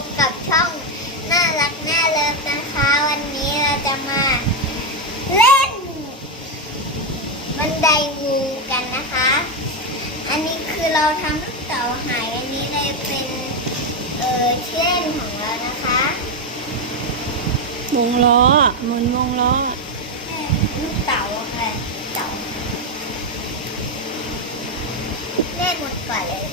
บกับช่องน่ารักน่าเลิฟนะคะ วันนี้เราจะมาเล่น บันไดงูกันนะคะ อันนี้คือเราทำลูกเต๋าหายอันนี้เลยเป็นเออที่เล่นของเรานะคะวงล้อหมุนวงล้อลูกเต๋าอะไรเต๋าเล่นหมดก่อนเลย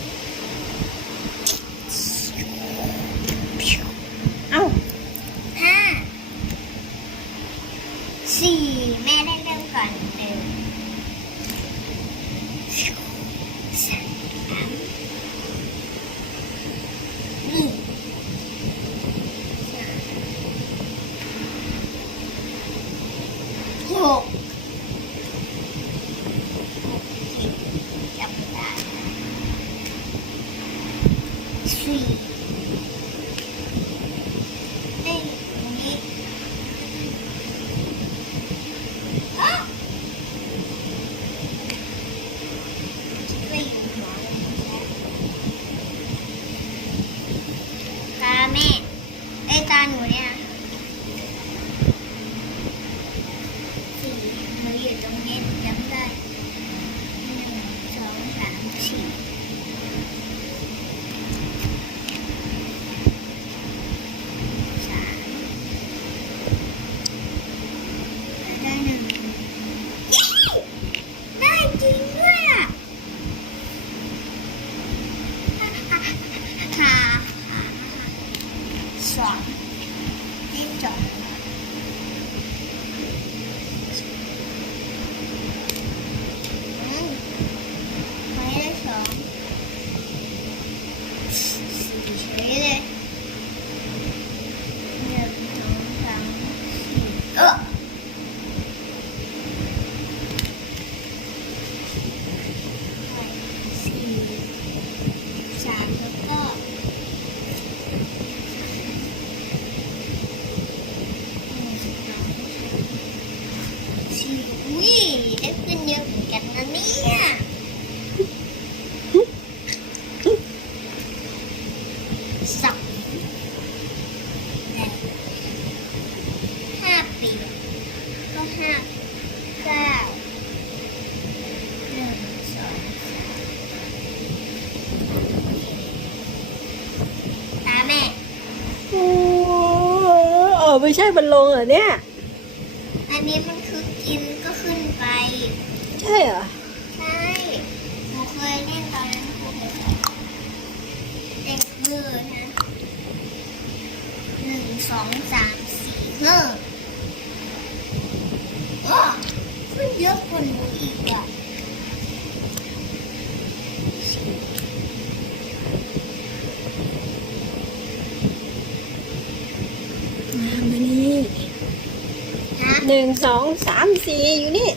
สี่เออสี่สามแล้วก็หนึ่งสองสามสี่อุ้ยได้ขึ้นเยอะเหมือนกันนะเนี่ยสองและห้าปีก็ ห้าเก้าหนึ่งสองสามตาแม่โอ้เออไม่ใช่บันลงเหรอเนี่ย อันนี้มันคือกินก็ขึ้นไป ใช่เหรอ ใช่หนูเคยเล่นตอนนั้นครูเคยสอนเด็กมือนะหนึ่งสองสามสี่ห้าว้าขึ้นเยอะกว่าหนูอีกอะมามานี่ฮะหนึ่งสองสามสี่อยู่นี่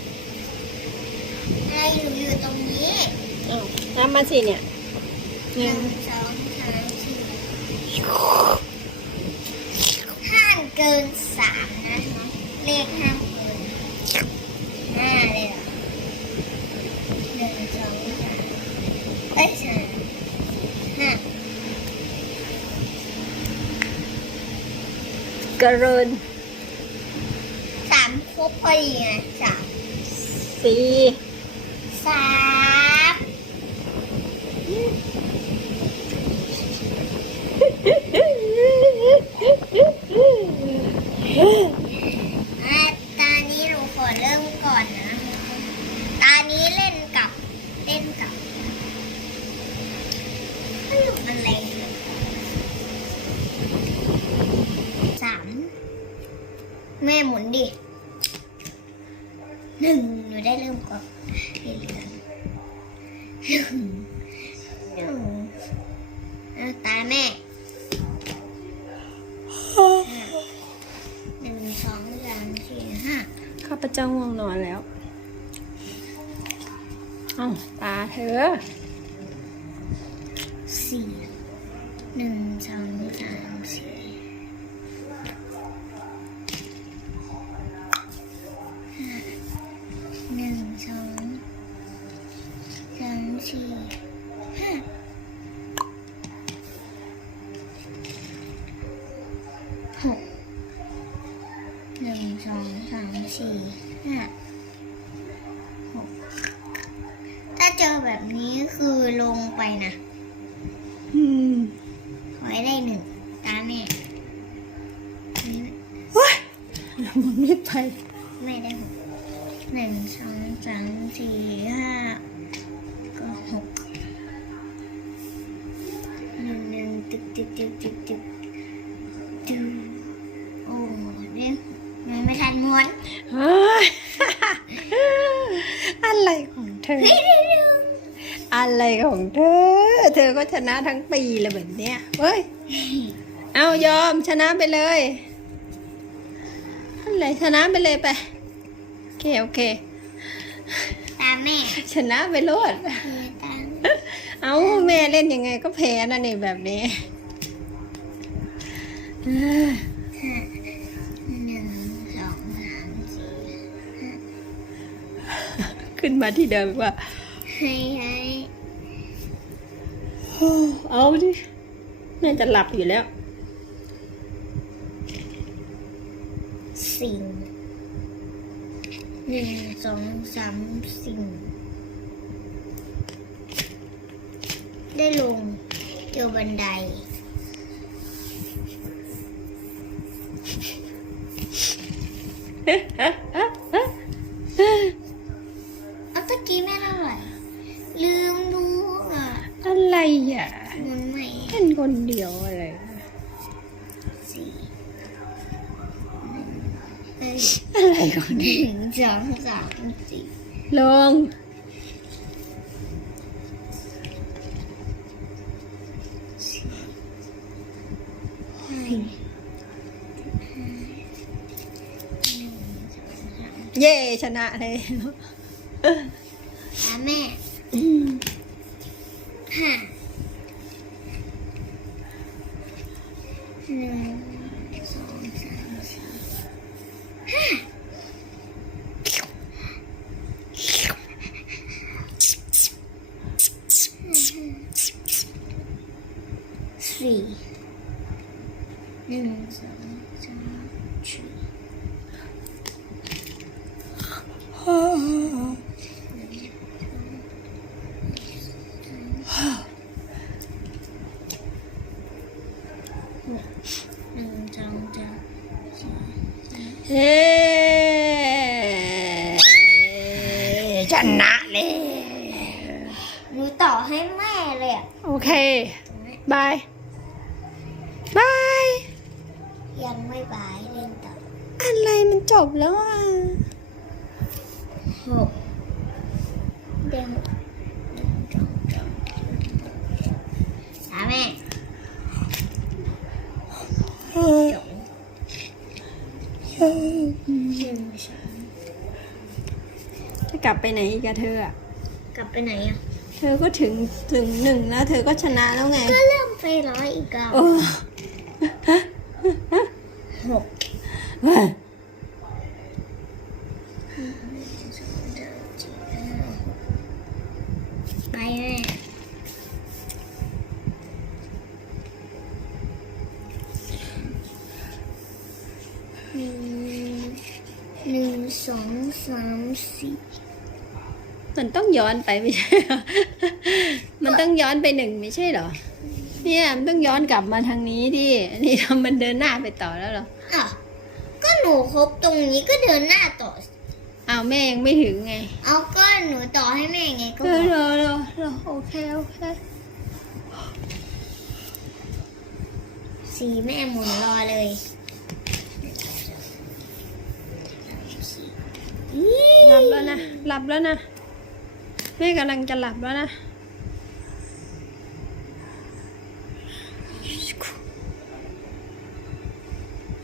อะไรอยู่อยู่ตรงนี้เอ้าตามมาสิเนี่ยหหนึ่นึ่งงสองสามสี่ห้ามเกินสามนะคะเลขห้ามเกินห้าเลยเหรอหนึ่งสองสามเอ้ยสามห้าก ระเรินสามครบพอดีไงสามสี่สาม สี่หนึ่งสองสามสี่ ขอให้ได้หนึ่งตาแม่นี่ว้ายมันไม่ไป ไม่ได้หกหนึ่งสองสามสี่ห้าก็หกหนึ่งหนึ่งตึกตึกตึกตึกตึกตึกโอ้เรียกมันไม่ทันม้วนเฮ้ยอะไรของเธอเฮ้ยได้หนึ่ง อะไรของเธอ เธอก็ชนะทั้งปีเลยแบบเนี้ยเฮ้ย เอายอมชนะไปเลยอะไรชนะไปเลยไป โอเคโอเค ตามแม่ชนะไปโลดเฮ้ยตามเอาแม่เล่นยังไงก็แพ้นะนี่แบบนี้เอ้ยห้าหนึ่งสองสามสี่ขึ้นมาที่เดิมดีกว่า ให้ให้ เอาดิแม่จะหลับอยู่แล้ว สิ่งหนึ่งสองสามสิ่ง ได้ลงเจอบันได คนเดียวอะไรสี่หนึ่งอะไรของหนึ่งสองสามสี่ลงห้าเย่ชนะเลยตามแม่ห้าหนึ่งสองสามสี่ห้าสี่หนึ่งสองสามสี่ หนึ่งสองสามสี่ เฮ้ ชนะเลยหนูต่อให้แม่เลยอะโอเค บาย บาย ยังไม่บายเล่นต่อ อะไรมันจบแล้วอะหกเดี๋ยวหกหนึ่งสองสามสามแม่สองห นึ่งสองจะกลับไปไหนอีกอะเธออะกลับไปไหนอะ เธอก็ถึงถึงหนึ่งแล้ว เธอก็ชนะแล้วไง ก็เริ่มไปร้อยอีกแล้วโอ้หก เฮ้ย ไปแม่หนึ่งหนึ่งสองสามสี่มันต้องย้อนไปไม่ใช่เหรอ มันต้องย้อนไปหนึ่งไม่ใช่เหรอ เนี่ยมันต้องย้อนกลับมาทางนี้ดิอันนี่ทำมันเดินหน้าไปต่อแล้วเหรออะก็หนูครบตรงนี้ก็เดินหน้าต่ออ้าวแม่ยังไม่ถึงไง เอาก็หนูต่อให้แม่ไงก็เอบอกอรอรอรอโอเคโอเคสีแม่หมุนรอเลยอี๋ หลับแล้วนะ หลับแล้วนะ แม่กำลังจะหลับแล้วนะ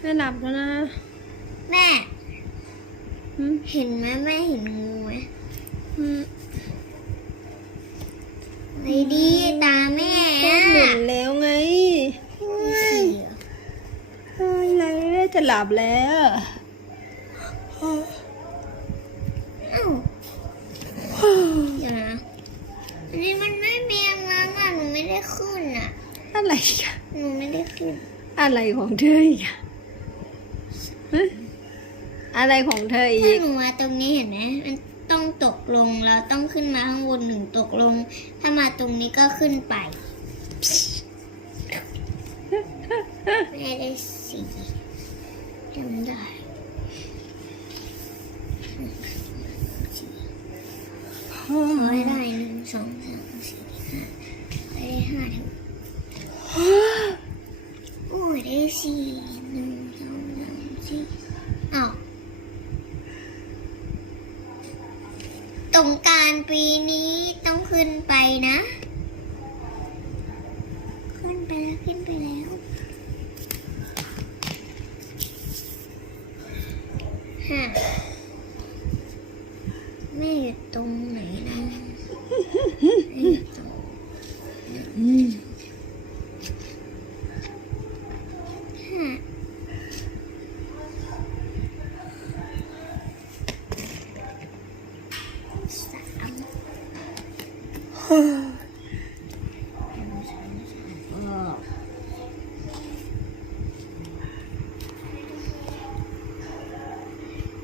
แม่หลับแล้วนะ แม่อืมเห็นไหมแม่เห็นงูไหมอืมไม่ดีตาแม่ก็อะหมุนแล้วไงสี่เหรอเฮ้ยไรแม่จะหลับแล้วเอ้าเดี๋ยวนะอันนี้มันไม่เมียมาอะหนูไม่ได้ขึ้นอะ อะไรกันหนูไม่ได้ขึ้น อะไรของเธออีกอะฮะอะไรของเธออีถ้าก หนูมาตรงนี้เห็นไหมมันต้องตกลงเราต้องขึ้นมาข้างบนหนึ่งตกลง ถ้ามาตรงนี้ก็ขึ้นไปไม่ได้สี่จำได้ ขอให้ได้หนึ่งสองสามสี่ห้าขอให้ได้ห้าถึงโอ้ยได้สี่หนึ่งสองสามสี่อ้าวตรงการปีนี้ต้องขึ้นไปนะ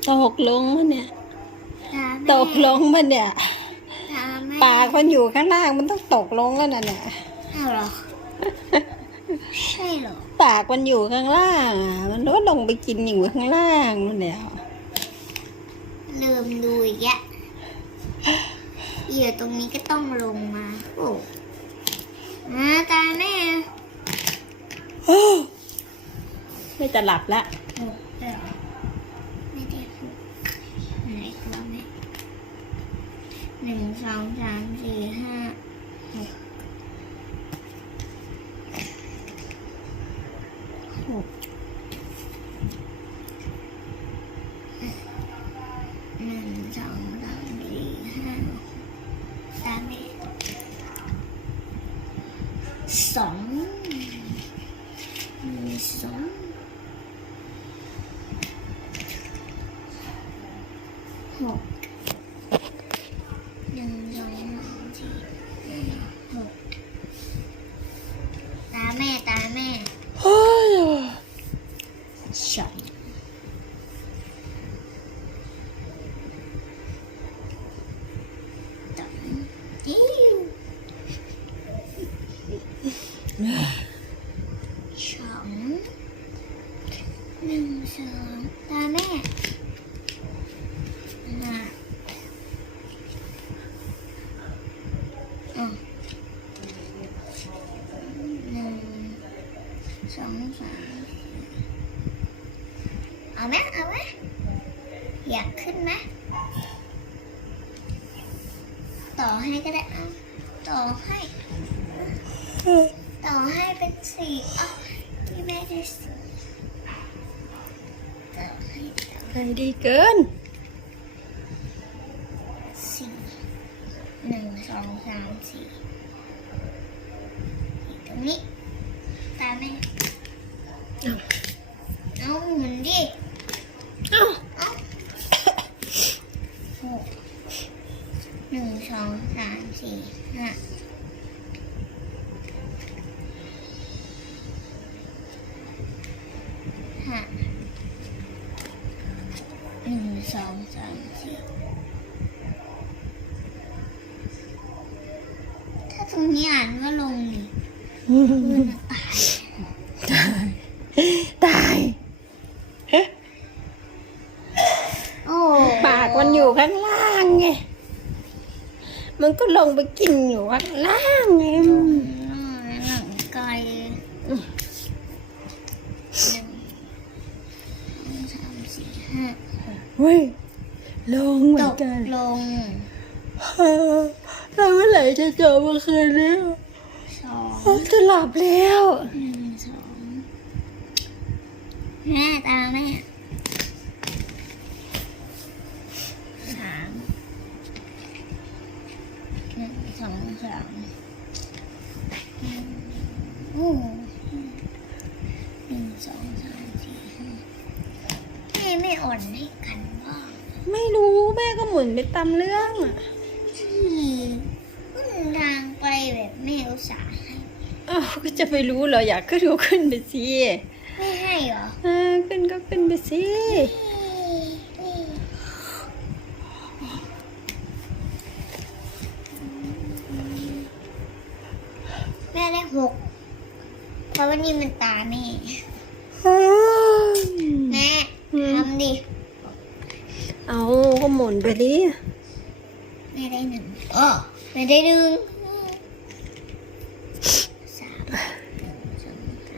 ตกลงมันเนี่ยตาแม่ตกลงมันเนี่ยตาแม่ปากมันอยู่ข้างล่างมันต้องตกลงแล้วน่ะเนี่ยอ้าวเหรอใช่เหรอปากมันอยู่ข้างล่างอะมันก็ลงไปกินอยู่ข้างล่างมันเดียวลืมดูอีกแยะเหยื่อตรงนี้ก็ต้องลงมาโอ้อาตาแม่ไม่จะหลับละ หนึ่งสองสามสี่ห้าหกหกหนึ่งสองสามสี่ห้าหกตาแม่สองมีสอง หกหนึ่งสองสามสี่ห้าหกตาแม่ตาแม่ฉันตังอิ๊วสองหนึ่งสองตาแม่ห้าอะหนึ่งสองสาม เอาไหมเอาไหมอยากขึ้นไหมต่อให้ก็ได้เอาต่อให้ ต่อให้เป็นสี่อะที่แม่ได้สี่ต่อให้ต่อใจดีเกินสี่หนึ่งสองสามสี่ตรงนี้ตามแม่เอาเอาหมุนดิ เอ้า เอาหกหนึ่งสอง สี่ห้าห้าหนึ่งสองสามสี่ถ้าตรงนี้อ่านว่าลงนี่มันตายตายโอ้ ปากมันอยู่ข้างล่างไง มันก็ลงไปกินอยู่ข้างล่างไงหลังไกลหนึ่งสองสามสี่ห้าเฮ้ยลงเหมืตอนกกันลงเออแล้วเมื่อไหร่จะจบเมื่อคืนนี้สองอ๋อจะหลับแล้ว หนึ่งสองแม่ตาแม่สามหนึ่ง สองสามโอ้หนึ่งสองสามสี่ห้าแม่ไม่อ่อนให้กันบ้างไม่รู้แม่ก็หมุนไปตามเรื่องอะที่ขึ้นทางไปแบบไม่อุตส่าห์ให้อ้าวก็จะไปรู้เหรออยากขึ้นก็ขึ้นไปสิ ไม่ให้เหรอ เออขึ้นก็ขึ้นไปสิ หกเพราะว่านี่มันตาแม่ แม่ทำดิ เอาก็หมุนไปดิแม่ได้หนึ่งอ๋อแม่ได้หนึ่งสามหนึ่งสองส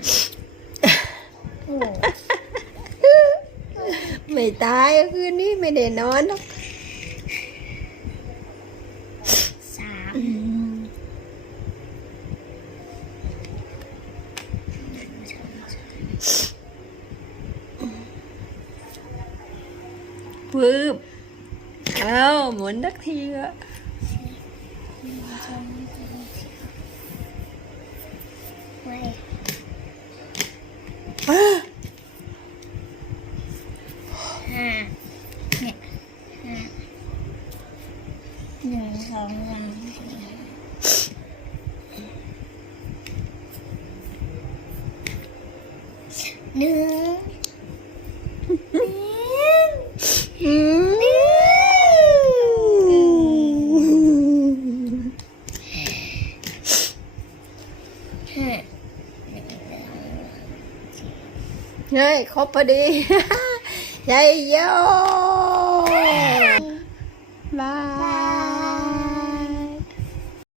ามโอ้ ไม่ตายก็คืนนี้ไม่ได้นอนหรอก สาม ปึ๊บเอาหมุนสักทีอะห้าเนี่ยห้าหนึ่งสองสามสี่หนึ่ง อืม ห้า เฮ้ย ครบพอดีใจโย